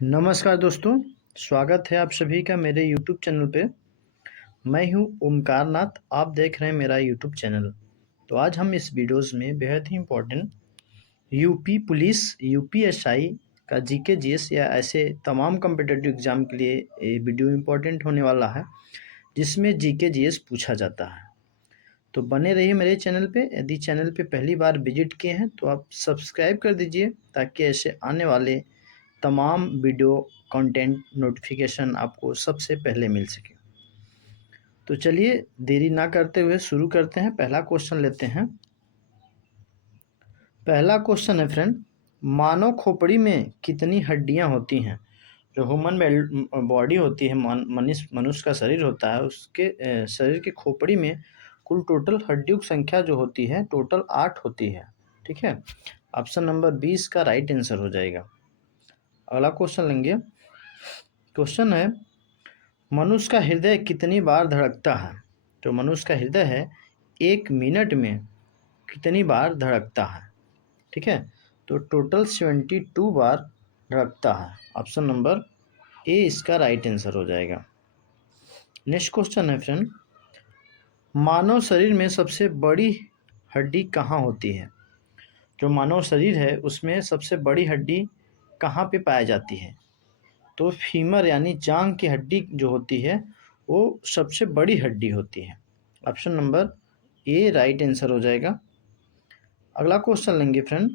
नमस्कार दोस्तों, स्वागत है आप सभी का मेरे YouTube चैनल पे। मैं हूँ ओमकार नाथ, आप देख रहे हैं मेरा YouTube चैनल। तो आज हम इस वीडियोस में बेहद ही इम्पोर्टेंट यूपी पुलिस, यूपीएसआई का जीके जीएस या ऐसे तमाम कम्पिटिटिव एग्जाम के लिए ये वीडियो इम्पोर्टेंट होने वाला है, जिसमें जीके जीएस पूछा जाता है। तो बने रहिए मेरे चैनल पे। यदि चैनल पे पहली बार विजिट किए हैं तो आप सब्सक्राइब कर दीजिए, ताकि ऐसे आने वाले तमाम वीडियो कंटेंट नोटिफिकेशन आपको सबसे पहले मिल सके। तो चलिए देरी ना करते हुए शुरू करते हैं। पहला क्वेश्चन लेते हैं। पहला क्वेश्चन है फ्रेंड, मानव खोपड़ी में कितनी हड्डियां होती हैं? जो ह्यूमन बॉडी होती है, मनुष्य का शरीर होता है, उसके शरीर की खोपड़ी में कुल टोटल हड्डियों की संख्या जो होती है टोटल 8 होती है। ठीक है, ऑप्शन नंबर 20 का राइट आंसर हो जाएगा। अगला क्वेश्चन लेंगे। क्वेश्चन है, मनुष्य का हृदय कितनी बार धड़कता है? जो मनुष्य का हृदय है, 1 मिनट में कितनी बार धड़कता है? ठीक है, तो टोटल 72 बार धड़कता है। ऑप्शन नंबर ए इसका राइट आंसर हो जाएगा। नेक्स्ट क्वेश्चन है फ्रेंड, मानव शरीर में सबसे बड़ी हड्डी कहाँ होती है? जो मानव शरीर है उसमें सबसे बड़ी हड्डी कहाँ पे पाई जाती है? तो फीमर यानी जांघ की हड्डी जो होती है वो सबसे बड़ी हड्डी होती है। Option number A right answer हो जाएगा। अगला क्वेश्चन लेंगे फ्रेंड।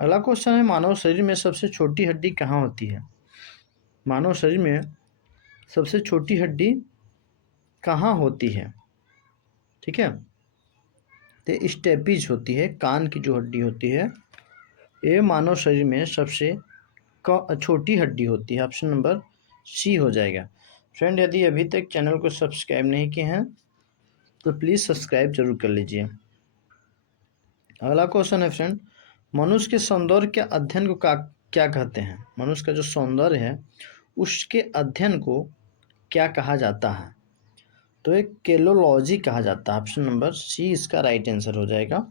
अगला क्वेश्चन है, मानव शरीर में सबसे छोटी हड्डी कहाँ होती है? मानव शरीर में सबसे छोटी हड्डी कहाँ होती है? ठीक है, तो स्टेपीज होती है, कान की जो हड्डी होती है, ये मानव शरीर में सबसे छोटी हड्डी होती है। ऑप्शन नंबर सी हो जाएगा। फ्रेंड, यदि अभी तक चैनल को सब्सक्राइब नहीं किए हैं तो प्लीज़ सब्सक्राइब जरूर कर लीजिए। अगला क्वेश्चन है फ्रेंड, मनुष्य के सौंदर्य के अध्ययन को क्या कहते हैं? मनुष्य का जो सौंदर्य है उसके अध्ययन को क्या कहा जाता है? तो एक केलोलॉजी कहा जाता है। ऑप्शन नंबर सी इसका राइट आंसर हो जाएगा।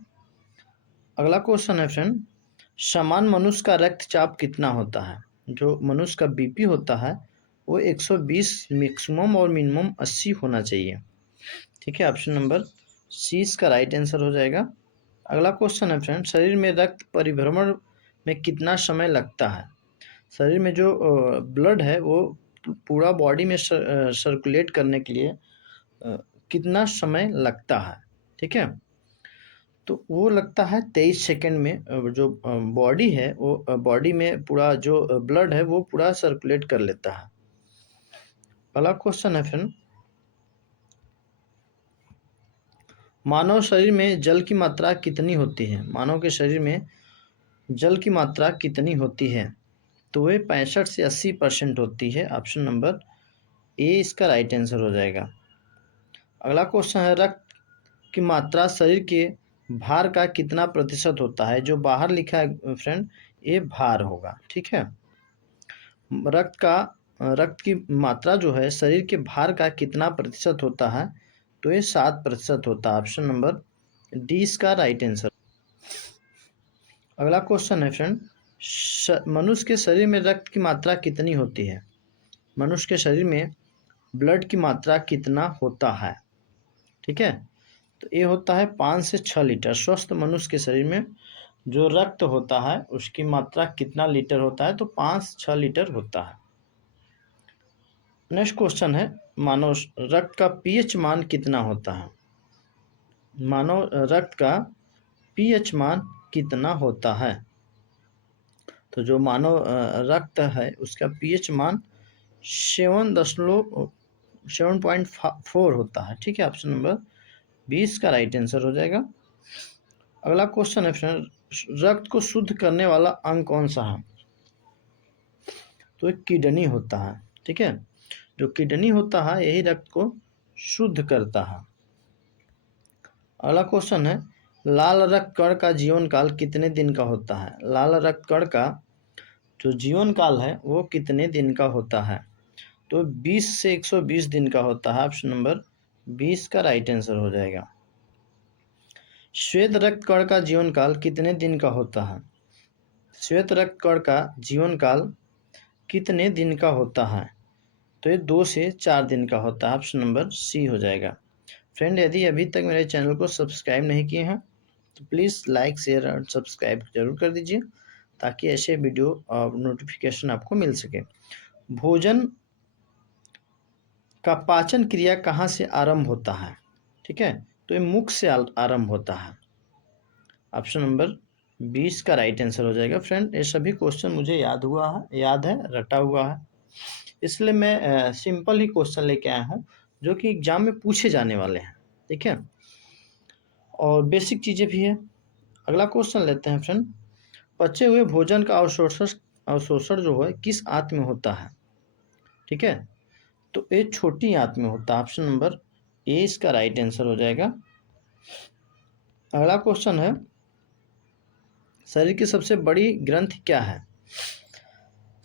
अगला क्वेश्चन है फ्रेंड, सामान्य मनुष्य का रक्तचाप कितना होता है? जो मनुष्य का बीपी होता है वो 120 मैक्सिमम और मिनिमम 80 होना चाहिए। ठीक है, ऑप्शन नंबर सी इसका राइट आंसर हो जाएगा। अगला क्वेश्चन है फ्रेंड, शरीर में रक्त परिभ्रमण में कितना समय लगता है? शरीर में जो ब्लड है वो पूरा बॉडी में सर्कुलेट करने के लिए कितना समय लगता है? ठीक है, तो वो लगता है 23 सेकेंड में। जो बॉडी है वो बॉडी में पूरा जो ब्लड है वो पूरा सर्कुलेट कर लेता है। अगला क्वेश्चन है फ्रेंड, मानव शरीर में जल की मात्रा कितनी होती है? मानव के शरीर में जल की मात्रा कितनी होती है? तो वे 65 से 80% होती है। ऑप्शन नंबर ए इसका राइट आंसर हो जाएगा। अगला क्वेश्चन है, रक्त की मात्रा शरीर के भार का कितना प्रतिशत होता है? जो बाहर लिखा है फ्रेंड ये भार होगा। ठीक है, रक्त की मात्रा जो है शरीर के भार का कितना प्रतिशत होता है? तो ये 7% होता है। ऑप्शन नंबर डी इसका राइट आंसर। अगला क्वेश्चन है फ्रेंड, मनुष्य के शरीर में रक्त की मात्रा कितनी होती है? मनुष्य के शरीर में ब्लड की मात्रा कितना होता है? ठीक है, तो ये होता है 5 से 6 लीटर। स्वस्थ मनुष्य के शरीर में जो रक्त होता है उसकी मात्रा कितना लीटर होता है? तो 5-6 लीटर होता है। नेक्स्ट क्वेश्चन है, मानव रक्त का पीएच मान कितना होता है? मानव रक्त का पीएच मान कितना होता है? तो जो मानव रक्त है उसका पीएच मान 7.4 होता है। ठीक है, ऑप्शन नंबर 20 का राइट आंसर हो जाएगा। अगला क्वेश्चन है फ्रेंड, रक्त को शुद्ध करने वाला अंग कौन सा है? तो एक किडनी होता है। ठीक है, जो किडनी होता है यही रक्त को शुद्ध करता है। अगला क्वेश्चन है, लाल रक्त कण का जीवन काल कितने दिन का होता है? लाल रक्त कण का जो जीवन काल है वो कितने दिन का होता है? तो 20 से 120 दिन का होता है। ऑप्शन नंबर 20 का राइट आंसर हो जाएगा। श्वेत रक्त कण का जीवन काल कितने दिन का होता है? श्वेत रक्त कण का जीवन काल कितने दिन का होता है? तो ये 2 से 4 दिन का होता है। ऑप्शन नंबर सी हो जाएगा। फ्रेंड, यदि अभी तक मेरे चैनल को सब्सक्राइब नहीं किए हैं तो प्लीज़ लाइक, शेयर और सब्सक्राइब ज़रूर कर दीजिए, ताकि ऐसे वीडियो नोटिफिकेशन आपको मिल सके। भोजन का पाचन क्रिया कहाँ से आरंभ होता है? ठीक है, तो ये मुख से आरंभ होता है। ऑप्शन नंबर 20 का राइट आंसर हो जाएगा। फ्रेंड, ये सभी क्वेश्चन मुझे याद है, रटा हुआ है, इसलिए मैं सिंपल ही क्वेश्चन लेके आया हूँ जो कि एग्जाम में पूछे जाने वाले हैं। ठीक है, और बेसिक चीज़ें भी है। अगला क्वेश्चन लेते हैं फ्रेंड। पचे हुए भोजन का अवशोषण अवशोषण जो है किस आंत में होता है? ठीक है, तो ये छोटी आंत में होता है। ऑप्शन नंबर ए इसका राइट आंसर हो जाएगा। अगला क्वेश्चन है, शरीर की सबसे बड़ी ग्रंथि क्या है?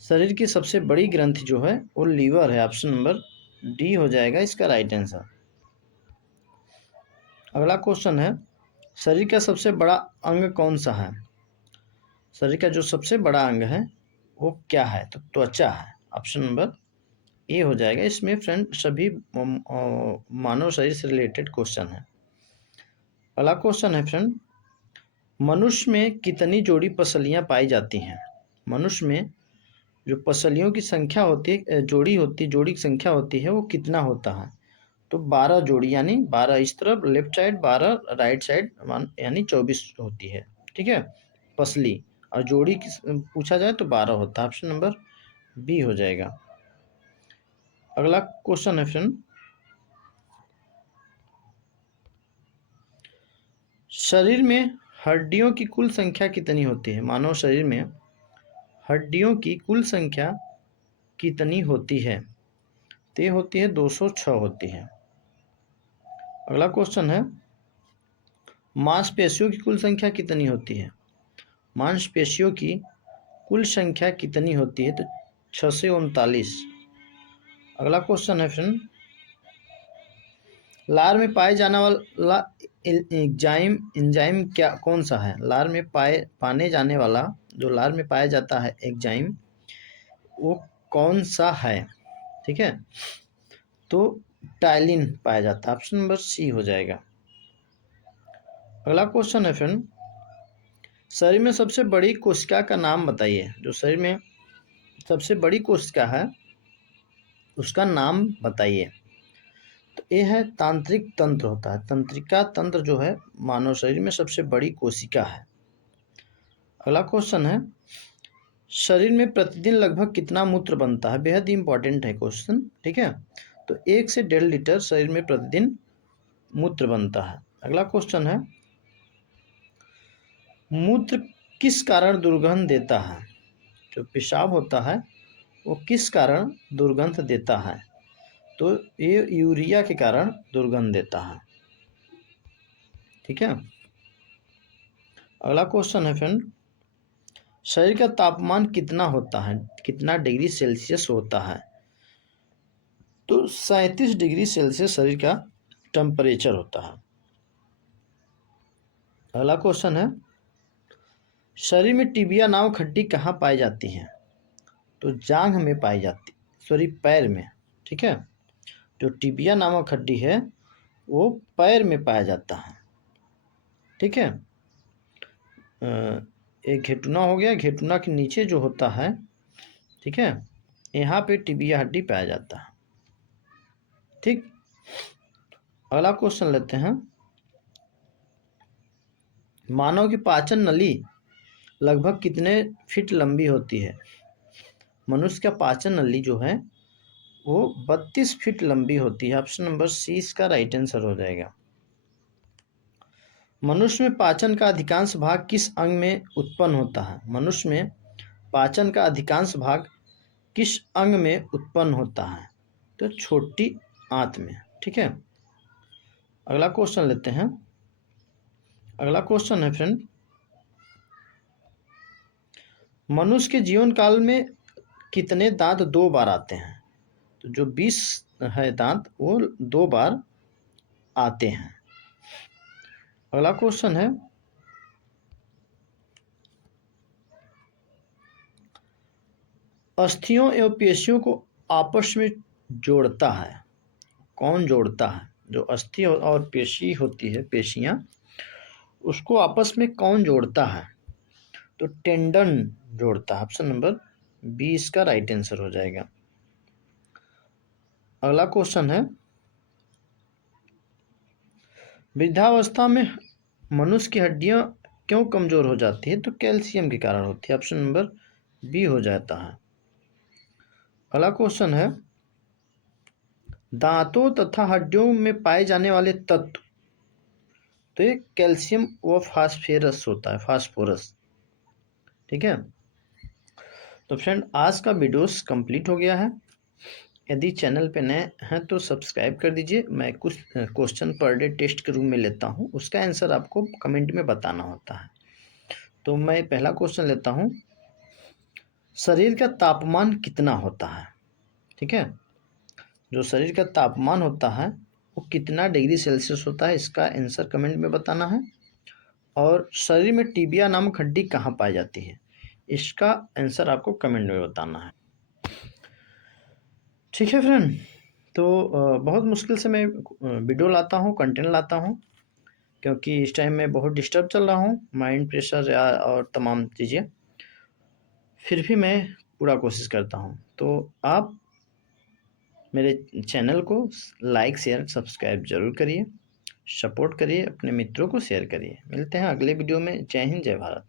शरीर की सबसे बड़ी ग्रंथि जो है वो लीवर है। ऑप्शन नंबर डी हो जाएगा इसका राइट आंसर। अगला क्वेश्चन है, शरीर का सबसे बड़ा अंग कौन सा है? शरीर का जो सबसे बड़ा अंग है वो क्या है? तो त्वचा है। ऑप्शन नंबर ए हो जाएगा। इसमें फ्रेंड सभी मानव शरीर से रिलेटेड क्वेश्चन है। अगला क्वेश्चन है फ्रेंड, मनुष्य में कितनी जोड़ी पसलियां पाई जाती हैं? मनुष्य में जो पसलियों की संख्या होती है, जोड़ी की संख्या होती है, वो कितना होता है? तो 12 जोड़ी, यानी 12 इस तरफ लेफ्ट साइड, 12 राइट साइड, यानी 24 होती है। ठीक है, पसली, और जोड़ी की पूछा जाए तो 12 होता है। ऑप्शन नंबर बी हो जाएगा। अगला क्वेश्चन है फ्रेंड, शरीर में हड्डियों की कुल संख्या कितनी होती है? मानव शरीर में हड्डियों की कुल संख्या कितनी होती है? तो ये होती है 206 होती है। अगला क्वेश्चन है, मांसपेशियों की कुल संख्या कितनी होती है? मांसपेशियों की कुल संख्या कितनी होती है? तो 639। अगला क्वेश्चन है फ्रेंड, लार में पाए जाने वाला एंजाइम क्या कौन सा है? लार में पाने जाने वाला, जो लार में पाया जाता है एंजाइम, वो कौन सा है? ठीक है, तो टाइलिन पाया जाता है। ऑप्शन नंबर सी हो जाएगा। अगला क्वेश्चन है फ्रेंड, शरीर में सबसे बड़ी कोशिका का नाम बताइए। जो शरीर में सबसे बड़ी कोशिका है उसका नाम बताइए। तो ये है तांत्रिक तंत्र होता है। तंत्रिका तंत्र जो है मानव शरीर में सबसे बड़ी कोशिका है। अगला क्वेश्चन है, शरीर में प्रतिदिन लगभग कितना मूत्र बनता है? बेहद ही इंपॉर्टेंट है क्वेश्चन। ठीक है, तो 1 से 1.5 लीटर शरीर में प्रतिदिन मूत्र बनता है। अगला क्वेश्चन है, मूत्र किस कारण दुर्गंध देता है? जो पेशाब होता है वो किस कारण दुर्गंध देता है? तो ये यूरिया के कारण दुर्गंध देता है। ठीक है, अगला क्वेश्चन है फ्रेंड, शरीर का तापमान कितना होता है? कितना डिग्री सेल्सियस होता है? तो 37 डिग्री सेल्सियस शरीर का टेम्परेचर होता है। अगला क्वेश्चन है, शरीर में टिबिया नामक हड्डी कहाँ पाई जाती है? तो जांघ में पाई जाती, सॉरी पैर में। ठीक है, जो टिबिया नामक हड्डी है वो पैर में पाया जाता है। ठीक है, एक घेटुना हो गया, घेटुना के नीचे जो होता है, ठीक है, यहाँ पे टिबिया हड्डी पाया जाता है। ठीक, अगला क्वेश्चन लेते हैं, मानव की पाचन नली लगभग कितने फीट लंबी होती है? मनुष्य का पाचन नली जो है वो 32 फीट लंबी होती है। ऑप्शन नंबर सी इसका राइट आंसर हो जाएगा। मनुष्य में पाचन का अधिकांश भाग किस अंग में उत्पन्न होता है? मनुष्य में पाचन का अधिकांश भाग किस अंग में उत्पन्न होता है? तो छोटी आंत में। ठीक है, अगला क्वेश्चन लेते हैं। अगला क्वेश्चन है फ्रेंड, मनुष्य के जीवन काल में कितने दांत 2 बार आते हैं? तो जो 20 है दांत वो 2 बार आते हैं। अगला क्वेश्चन है, अस्थियों एवं पेशियों को आपस में जोड़ता है? कौन जोड़ता है? जो अस्थि और पेशी होती है, पेशियां, उसको आपस में कौन जोड़ता है? तो टेंडन जोड़ता है। ऑप्शन नंबर बी इसका राइट आंसर हो जाएगा। अगला क्वेश्चन है, वृद्धावस्था में मनुष्य की हड्डियां क्यों कमजोर हो जाती है? तो कैल्शियम के कारण होती है। ऑप्शन नंबर बी हो जाता है। अगला क्वेश्चन है, दांतों तथा हड्डियों में पाए जाने वाले तत्व, तो ये कैल्शियम व फास्फोरस होता है, फास्फोरस। ठीक है। तो फ्रेंड, आज का वीडियोस कंप्लीट हो गया है। यदि चैनल पे नए हैं तो सब्सक्राइब कर दीजिए। मैं कुछ क्वेश्चन पर डे टेस्ट के रूप में लेता हूँ, उसका आंसर आपको कमेंट में बताना होता है। तो मैं पहला क्वेश्चन लेता हूँ, शरीर का तापमान कितना होता है? ठीक है, जो शरीर का तापमान होता है वो कितना डिग्री सेल्सियस होता है, इसका आंसर कमेंट में बताना है। और शरीर में टिबिया नामक हड्डी कहाँ पाई जाती है, इसका आंसर आपको कमेंट में बताना है। ठीक है फ्रेंड, तो बहुत मुश्किल से मैं वीडियो लाता हूँ, कंटेंट लाता हूँ, क्योंकि इस टाइम मैं बहुत डिस्टर्ब चल रहा हूँ, माइंड प्रेशर या और तमाम चीज़ें। फिर भी मैं पूरा कोशिश करता हूँ। तो आप मेरे चैनल को लाइक शेयर सब्सक्राइब जरूर करिए, सपोर्ट करिए, अपने मित्रों को शेयर करिए। मिलते हैं अगले वीडियो में। जय हिंद, जय भारत।